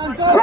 and go!